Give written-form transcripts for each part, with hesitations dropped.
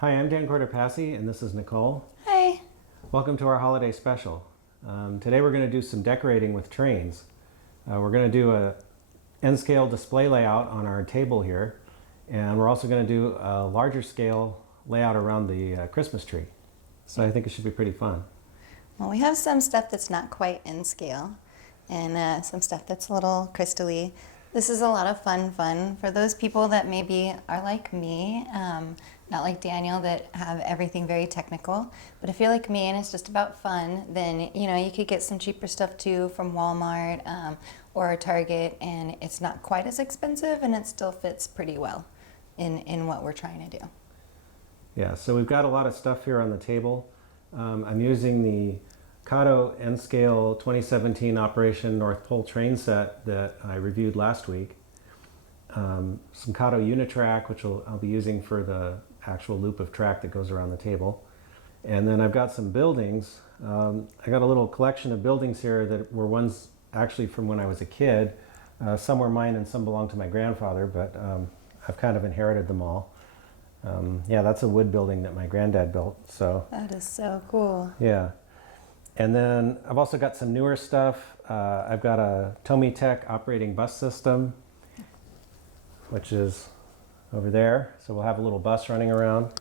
Hi, I'm Dan Cortopassi, and this is Nicole. Hi. Welcome to our holiday special. Today we're going to do some decorating with trains. We're going to do a N-scale display layout on our table here, and we're also going to do a larger scale layout around the Christmas tree. So I think it should be pretty fun. Well, we have some stuff that's not quite in scale and some stuff that's a little crystally. This is a lot of fun for those people that maybe are like me, not like Daniel, that have everything very technical. But if you're like me and it's just about fun, then you could get some cheaper stuff too from Walmart or Target, and it's not quite as expensive and it still fits pretty well in what we're trying to do. Yeah, so we've got a lot of stuff here on the table. I'm using the Kato N-scale 2017 Operation North Pole train set that I reviewed last week. Some Kato Unitrack, which I'll be using for the actual loop of track that goes around the table. And then I've got some buildings. I got a little collection of buildings here that were ones actually from when I was a kid. Some were mine and some belong to my grandfather, but I've kind of inherited them all. Yeah, that's a wood building that my granddad built. So That is so cool. yeah. And then I've also got some newer stuff. I've got a Tomitech operating bus system, which is over there. So we'll have a little bus running around.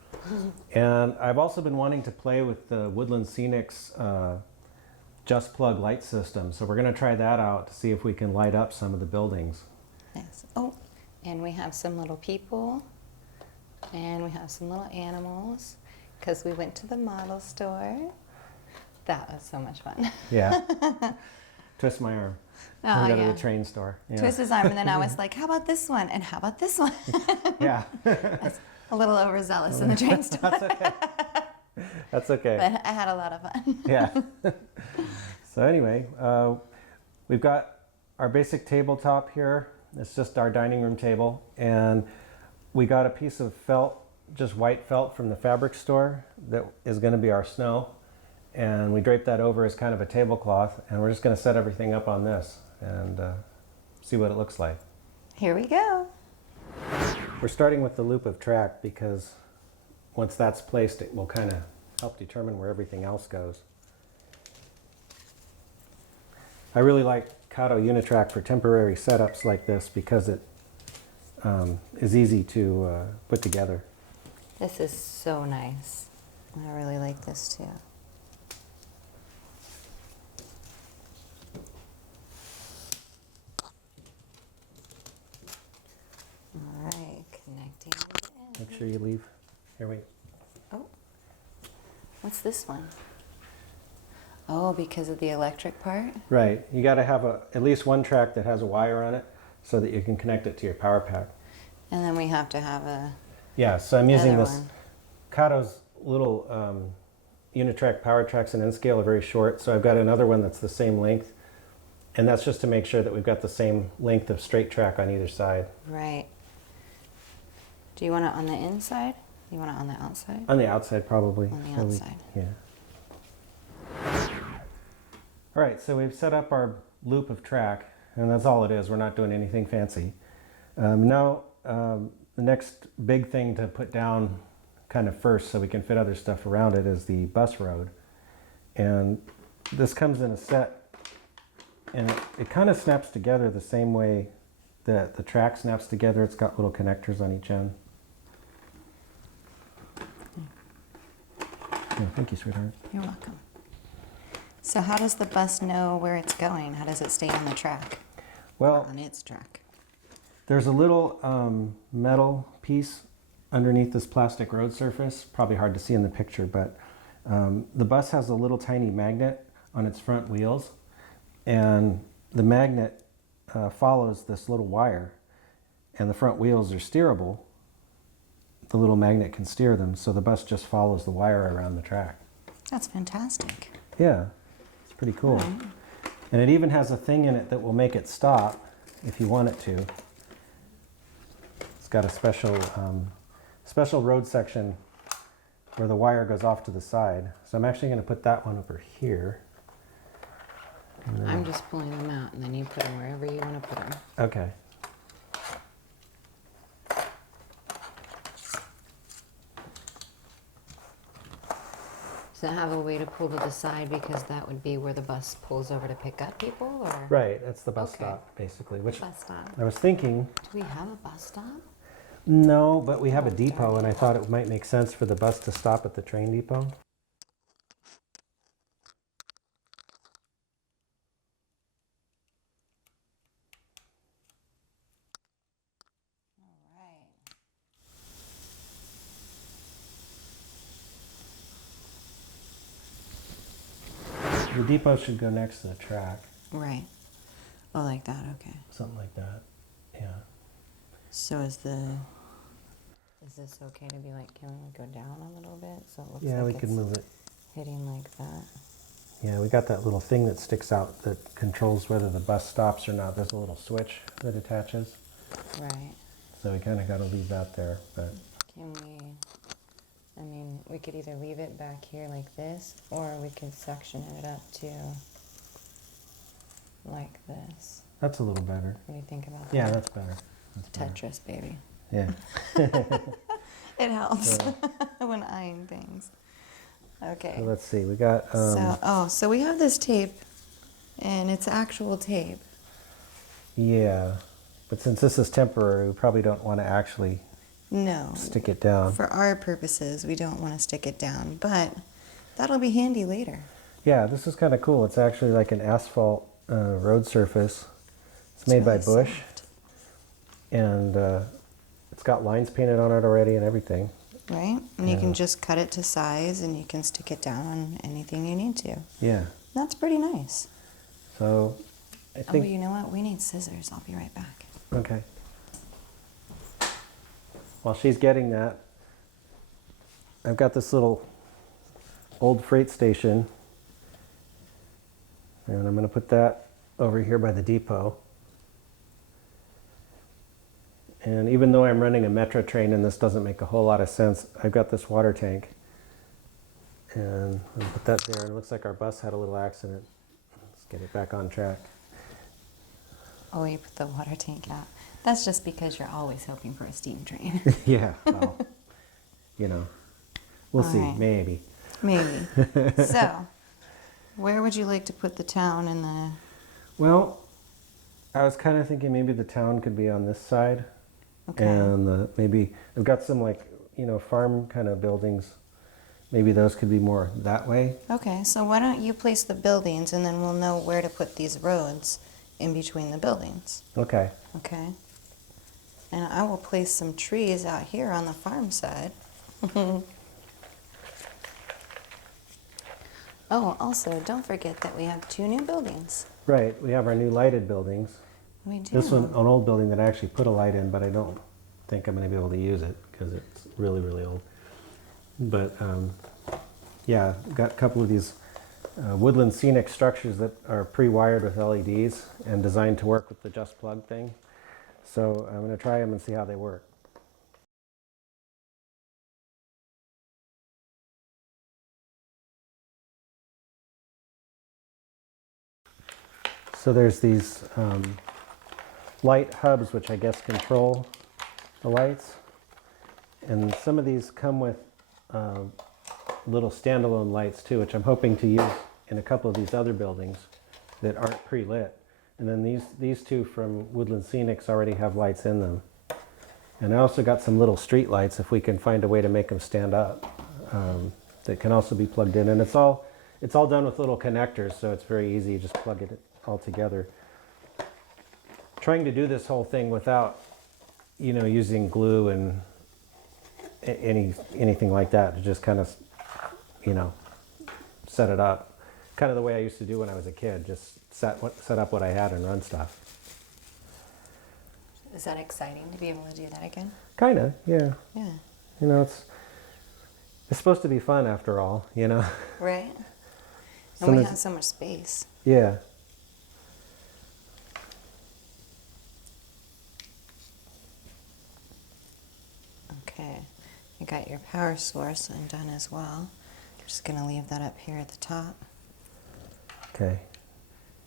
And I've also been wanting to play with the Woodland Scenics Just Plug light system. So we're going to try that out to see if we can light up some of the buildings. Yes. Oh, and we have some little people and we have some little animals because we went to the model store. That was so much fun. Yeah. Twist my arm. Oh, We go yeah. to the train store. Yeah. Twist his arm, and then I was like, how about this one? And how about this one? Yeah. That's a little overzealous in the train store. That's okay. That's okay. But I had a lot of fun. Yeah. So anyway, we've got our basic tabletop here. It's just our dining room table. And we got a piece of felt, just white felt from the fabric store that is going to be our snow. And we draped that over as kind of a tablecloth. And we're just going to set everything up on this and see what it looks like. Here we go. We're starting with the loop of track because once that's placed, it will kind of help determine where everything else goes. I really like Kato Unitrack for temporary setups like this because it is easy to put together. This is so nice. I really like this too. All right, connecting it in. Make sure you leave. Here, wait. Oh, what's this one? Oh, because of the electric part? Right. You got to have at least one track that has a wire on it so that you can connect it to your power pack. And then we have to have a Yeah, so I'm using other this. one. Kato's little Unitrack power tracks and N-scale are very short, so I've got another one that's the same length. And that's just to make sure that we've got the same length of straight track on either side. Right. Do you want it on the inside? You want it on the outside? On the outside, probably. On the outside. Yeah. All right, so we've set up our loop of track, and that's all it is. We're not doing anything fancy. Now, the next big thing to put down kind of first so we can fit other stuff around it is the bus road. And this comes in a set, and it kind of snaps together the same way that the track snaps together. It's got little connectors on each end. Yeah, thank you, sweetheart. You're welcome. So how does the bus know where it's going? How does it stay on the track? Well, On its track. there's a little metal piece underneath this plastic road surface. Probably hard to see in the picture, but the bus has a little tiny magnet on its front wheels, and the magnet follows this little wire, and the front wheels are steerable. The little magnet can steer them, so the bus just follows the wire around the track. That's fantastic. Yeah, it's pretty cool. And it even has a thing in it that will make it stop if you want it to. It's got a special road section where the wire goes off to the side. So I'm actually going to put that one over here. I'm just pulling them out, and then you put them wherever you want to put them. Okay. to have a way to pull to the side because that would be where the bus pulls over to pick up people, or? Right, that's the bus Okay. stop, basically, which Bus stop. I was thinking, Do we have a bus stop? no, but we have a Oh, depot, darn and I thought it might make sense for the bus to stop at the train depot. The depot should go next to the track, Right. Oh, like that. Okay. something like that. Yeah. So is this okay to be like? Can we go down a little bit so it looks Yeah, like we it's could move it. hitting like that? Yeah, we got that little thing that sticks out that controls whether the bus stops or not. There's a little switch that attaches, Right. so we kind of got to leave that there. But Can we? I mean, we could either leave it back here like this, or we could section it up to like this. that's a little better. What do you think about Yeah, that? that's better. That's better. Tetris, baby. Yeah. It helps Yeah. when eyeing things. Okay. So let's see. We got. So we have this tape, and it's actual tape. Yeah, but since this is temporary, we probably don't want to actually No. stick it down. For our purposes, we don't want to stick it down, but that'll be handy later. Yeah, this is kind of cool. It's actually like an asphalt road surface. It's made by really Bush, soft, and it's got lines painted on it already and everything. right? And you Yeah. can just cut it to size, and you can stick it down on anything you need to. Yeah. That's pretty nice. So I Oh, think. you know what? We need scissors. I'll be right back. Okay. While she's getting that, I've got this little old freight station, and I'm going to put that over here by the depot. And even though I'm running a metro train and this doesn't make a whole lot of sense, I've got this water tank. And I'll put that there, and it looks like our bus had a little accident. Let's get it back on track. Oh, you put the water tank out. That's just because you're always hoping for a steam train. Yeah, well, we'll All see, right. maybe. Maybe. So, where would you like to put the town and the... Well, I was kind of thinking maybe the town could be on this side. Okay. And maybe I've got some farm kind of buildings. Maybe those could be more that way. Okay, so why don't you place the buildings, and then we'll know where to put these roads in between the buildings. Okay. Okay. And I will place some trees out here on the farm side. Oh, also, don't forget that we have 2 new buildings. Right. We have our new lighted buildings. We do. This one, an old building that I actually put a light in, but I don't think I'm going to be able to use it because it's really, really old. But yeah, got a couple of these Woodland Scenic structures that are pre-wired with LEDs and designed to work with the Just Plug thing. So I'm going to try them and see how they work. So there's these light hubs, which I guess control the lights. And some of these come with little standalone lights too, which I'm hoping to use in a couple of these other buildings that aren't pre-lit. And then these two from Woodland Scenics already have lights in them. And I also got some little street lights if we can find a way to make them stand up that can also be plugged in. And it's all done with little connectors, so it's very easy. You just plug it all together. Trying to do this whole thing without, using glue and anything like that to just kind of, set it up. Kind of the way I used to do when I was a kid, just set up what I had and run stuff. Is that exciting to be able to do that again? Kind of, yeah. Yeah. It's supposed to be fun after all, Right? And we Sometimes- have so much space. Yeah. Okay. You got your power source undone as well. I'm just going to leave that up here at the top. Okay.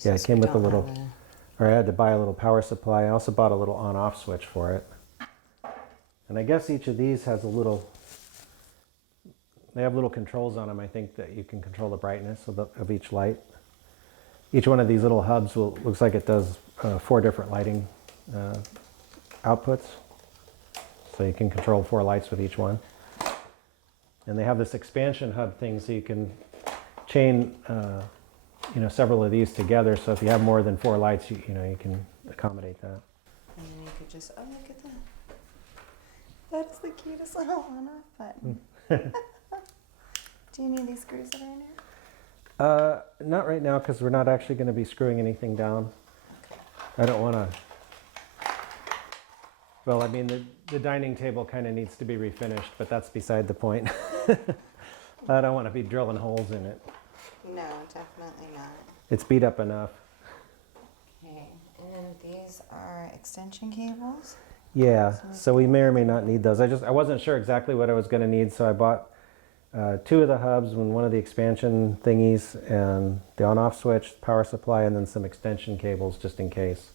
Yeah, it Since came we with a don't little, have or I had to buy a little power supply. I also bought a little on-off switch for it. And I guess each of these has a little They have little controls on them, I think, that you can control the brightness of each light. Each one of these little hubs looks like it does 4 different lighting outputs. So you can control 4 lights with each one. And they have this expansion hub thing, so you can chain several of these together. So if you have more than 4 lights, you can accommodate that. And then you could just, oh, look at that. That's the cutest little on-off button. Do you need these screws that are in here? Not right now, because we're not actually going to be screwing anything down. I don't want to. Well, I mean, the dining table kind of needs to be refinished, but that's beside the point. I don't want to be drilling holes in it. No, definitely not. It's beat up enough. Okay, and then these are extension cables. Yeah, so we may or may not need those. I wasn't sure exactly what I was going to need, so I bought 2 of the hubs and 1 of the expansion thingies and the on-off switch, power supply, and then some extension cables just in case.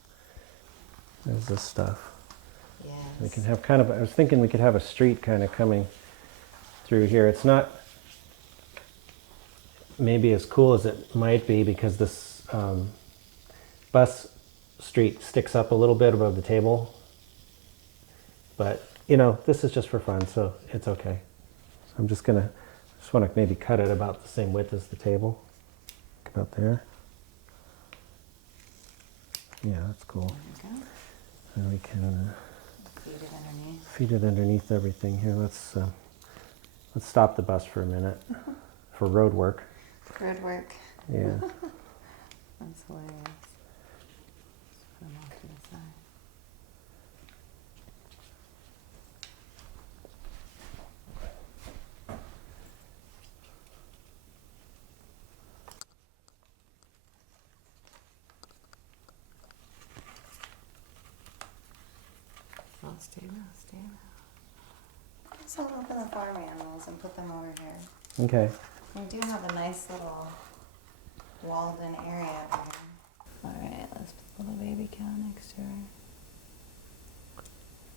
There's this stuff. Yes. We can have kind of, I was thinking we could have a street kind of coming through here. It's not maybe as cool as it might be because this bus street sticks up a little bit above the table. But, this is just for fun, so it's okay. So I'm just want to maybe cut it about the same width as the table. About there. Yeah, that's cool. There we go. And we can Feed it underneath. feed it underneath everything here. Let's stop the bus for a minute for road work. Road work. Yeah. That's hilarious. Just put them off to the side. Oh, stay low, stay low. So I'll open the farm animals and put them over here. Okay. We do have a nice little walled-in area over here. All right, let's put the little baby cow next to her.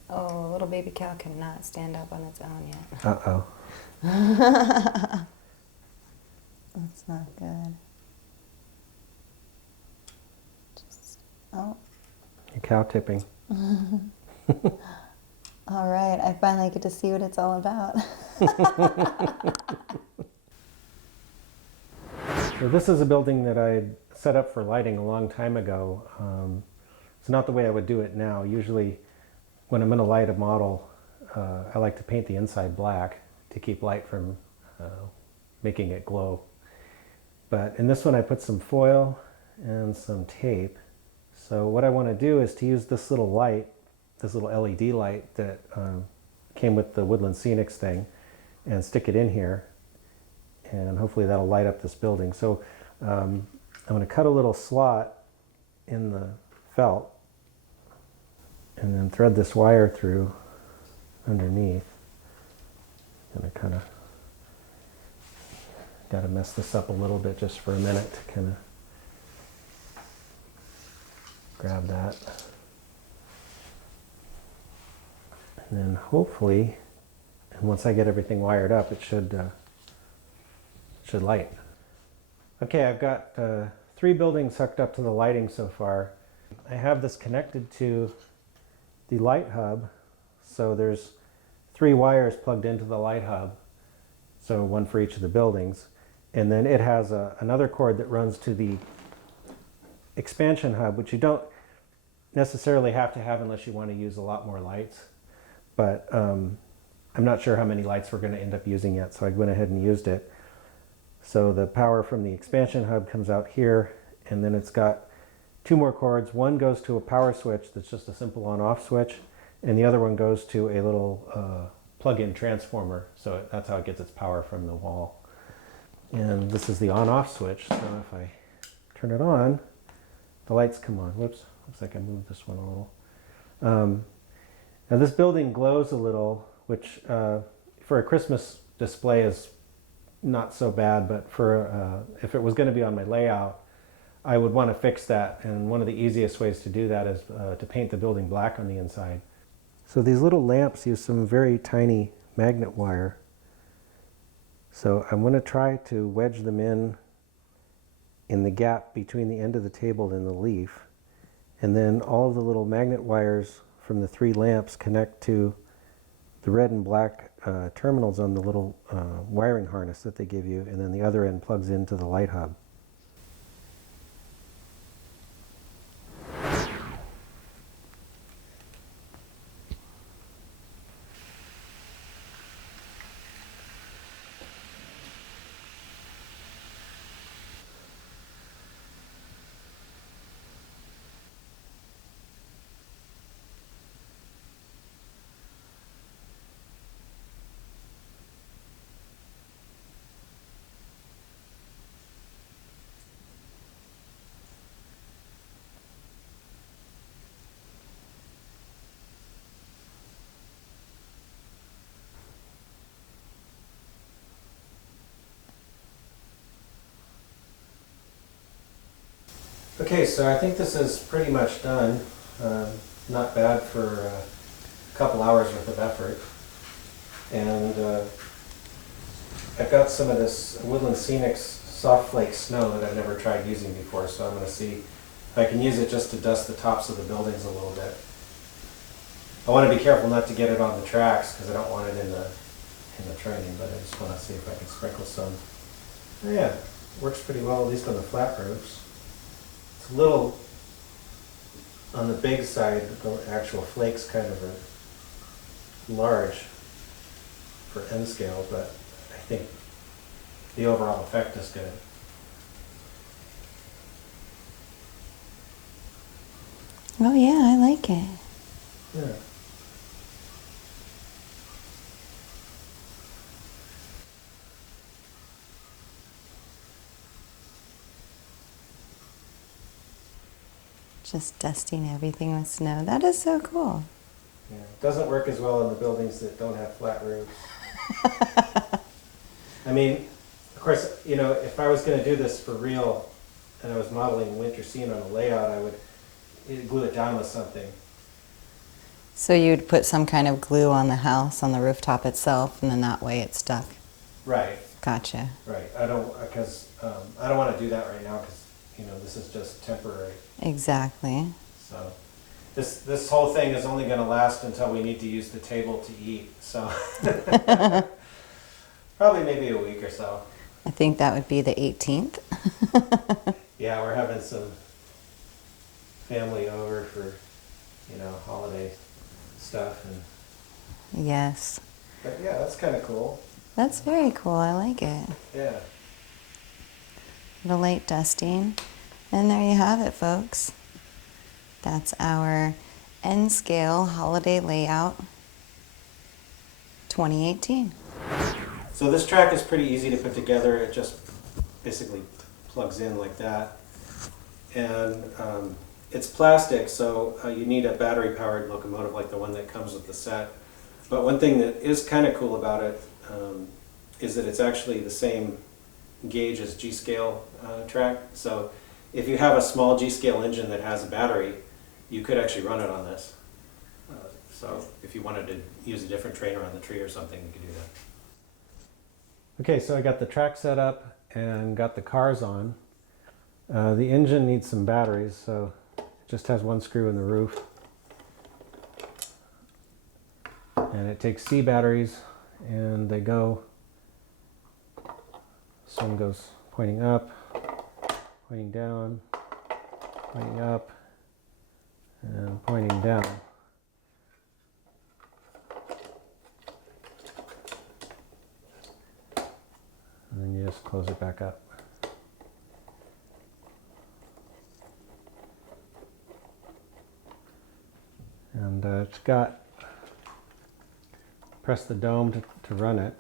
Oh, little baby cow cannot stand up on its own yet. Uh-oh. That's not good. Oh. You're cow tipping. All right, I finally get to see what it's all about. So this is a building that I set up for lighting a long time ago. It's not the way I would do it now. Usually when I'm going to light a model, I like to paint the inside black to keep light from making it glow. But in this one I put some foil and some tape. So what I want to do is to use this little light, this little LED light that came with the Woodland Scenics thing, and stick it in here, and hopefully that'll light up this building. So I'm going to cut a little slot in the felt and then thread this wire through underneath. I'm going to kind of got to mess this up a little bit just for a minute to kind of grab that. And then hopefully, and once I get everything wired up, it should light. Okay, I've got 3 buildings hooked up to the lighting so far. I have this connected to the light hub, so there's 3 wires plugged into the light hub, so 1 for each of the buildings. And then it has another cord that runs to the expansion hub, which you don't necessarily have to have unless you want to use a lot more lights. But I'm not sure how many lights we're going to end up using yet, so I went ahead and used it. So the power from the expansion hub comes out here, and then it's got 2 more cords. One goes to a power switch that's just a simple on-off switch, and the other one goes to a little plug-in transformer, so that's how it gets its power from the wall. And this is the on-off switch, so if I turn it on, the lights come on. Whoops, looks like I moved this one a little. Now this building glows a little, which for a Christmas display is not so bad, but for if it was going to be on my layout, I would want to fix that, and one of the easiest ways to do that is to paint the building black on the inside. So these little lamps use some very tiny magnet wire. So I'm going to try to wedge them in the gap between the end of the table and the leaf. And then all of the little magnet wires from the 3 lamps connect to the red and black terminals on the little wiring harness that they give you, and then the other end plugs into the light hub. Okay, so I think this is pretty much done. Not bad for a couple hours worth of effort. And I've got some of this Woodland Scenics soft flake snow that I've never tried using before, so I'm going to see if I can use it just to dust the tops of the buildings a little bit. I want to be careful not to get it on the tracks because I don't want it in the training, but I just want to see if I can sprinkle some. Oh yeah, works pretty well, at least on the flat roofs. It's a little on the big side, the actual flakes kind of are large for N scale, but I think the overall effect is good. Oh yeah, I like it. Yeah. Just dusting everything with snow. That is so cool. Yeah. It doesn't work as well in the buildings that don't have flat roofs. I mean, of course, you know, if I was going to do this for real and I was modeling winter scene on a layout, I would glue it down with something. So you'd put some kind of glue on the house, on the rooftop itself, and then that way it's stuck. Right. Gotcha. Right. I don't want to do that right now because, you know, this is just temporary. Exactly. So this whole thing is only going to last until we need to use the table to eat. So probably maybe a week or so. I think that would be the 18th. Yeah, we're having some family over for, you know, holiday stuff, and Yes. but yeah, that's kind of cool. That's very cool. I like it. Yeah. The light dusting. And there you have it, folks. That's our N scale holiday layout 2018. So this track is pretty easy to put together. It just basically plugs in like that, and it's plastic, so you need a battery-powered locomotive like the one that comes with the set. But one thing that is kind of cool about it is that it's actually the same gauge as G-scale track. So if you have a small G-scale engine that has a battery, you could actually run it on this. So if you wanted to use a different trainer on the tree or something, you could do that. Okay, so I got the track set up and got the cars on. The engine needs some batteries, so it just has one screw in the roof. And it takes C batteries, and they go, this one goes pointing up, pointing down, pointing up, and pointing down. And then you just close it back up. And it's got, press the dome to run it.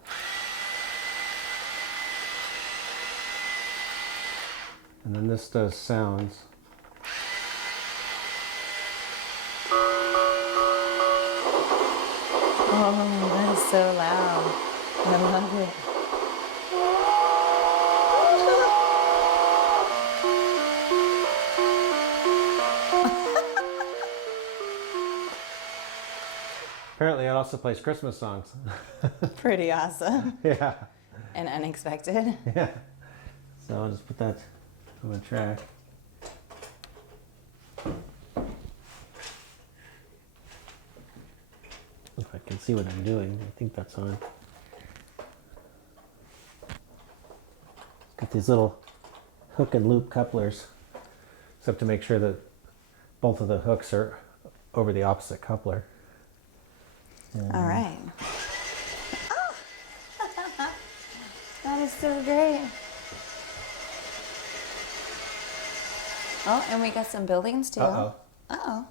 And then this does sounds. Oh, that is so loud. I love it. Apparently it also plays Christmas songs. Pretty awesome. Yeah. and unexpected. Yeah. So I'll just put that on the track. If I can see what I'm doing, I think that's on. Got these little hook and loop couplers, except to make sure that both of the hooks are over the opposite coupler. And All right. That is so great. Oh, and we got some buildings too. Uh-oh. Uh-oh.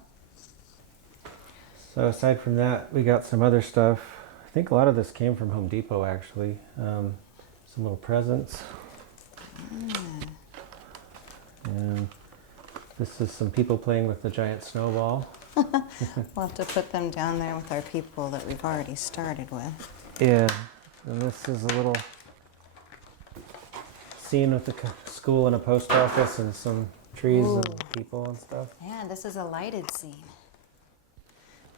So aside from that, we got some other stuff. I think a lot of this came from Home Depot, actually. Some little presents. And this is some people playing with the giant snowball. We'll have to put them down there with our people that we've already started with. Yeah, and this is a little scene with the school and a post office and some trees Ooh. and people and stuff. Yeah, this is a lighted scene.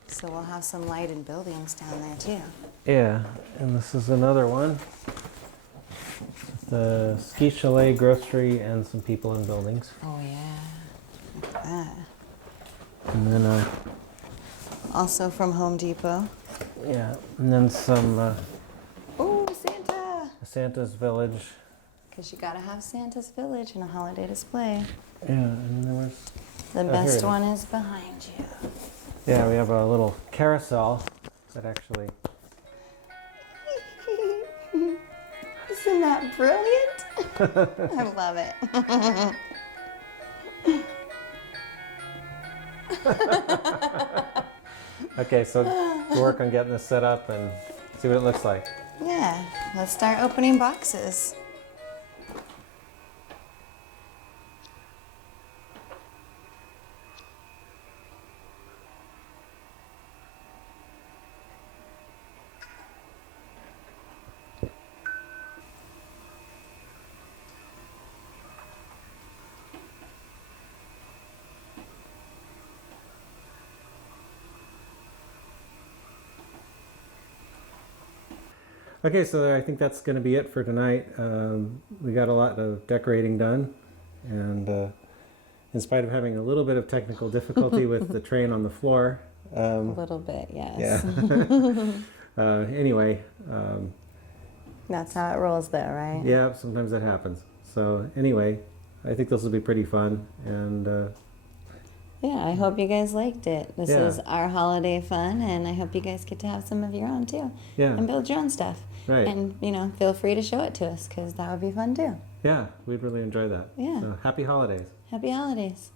So we'll have some lighted buildings down there too. Yeah, and this is another one. The ski chalet, grocery, and some people and buildings. Oh yeah. Look at that. And then, Also from Home Depot. yeah, and then some Oh, Santa! Santa's Village. Because you gotta have Santa's Village in a holiday display. Yeah, and there was, The here it best is. one is behind you. yeah, we have a little carousel that actually, Isn't that brilliant? I love it. okay, so we'll work on getting this set up and see what it looks like. Yeah, let's start opening boxes. Okay, so I think that's going to be it for tonight. We got a lot of decorating done, and in spite of having a little bit of technical difficulty with the train on the floor, A little bit, yes. yeah. Anyway, That's how it rolls though, right? yeah, sometimes that happens. So anyway, I think this will be pretty fun, and Yeah, I hope you guys liked it. This Yeah. is our holiday fun, and I hope you guys get to have some of your own too. yeah, And build your own stuff. right, And, feel free to show it to us because that would be fun too. yeah, we'd really enjoy that. Yeah. So happy holidays. Happy holidays.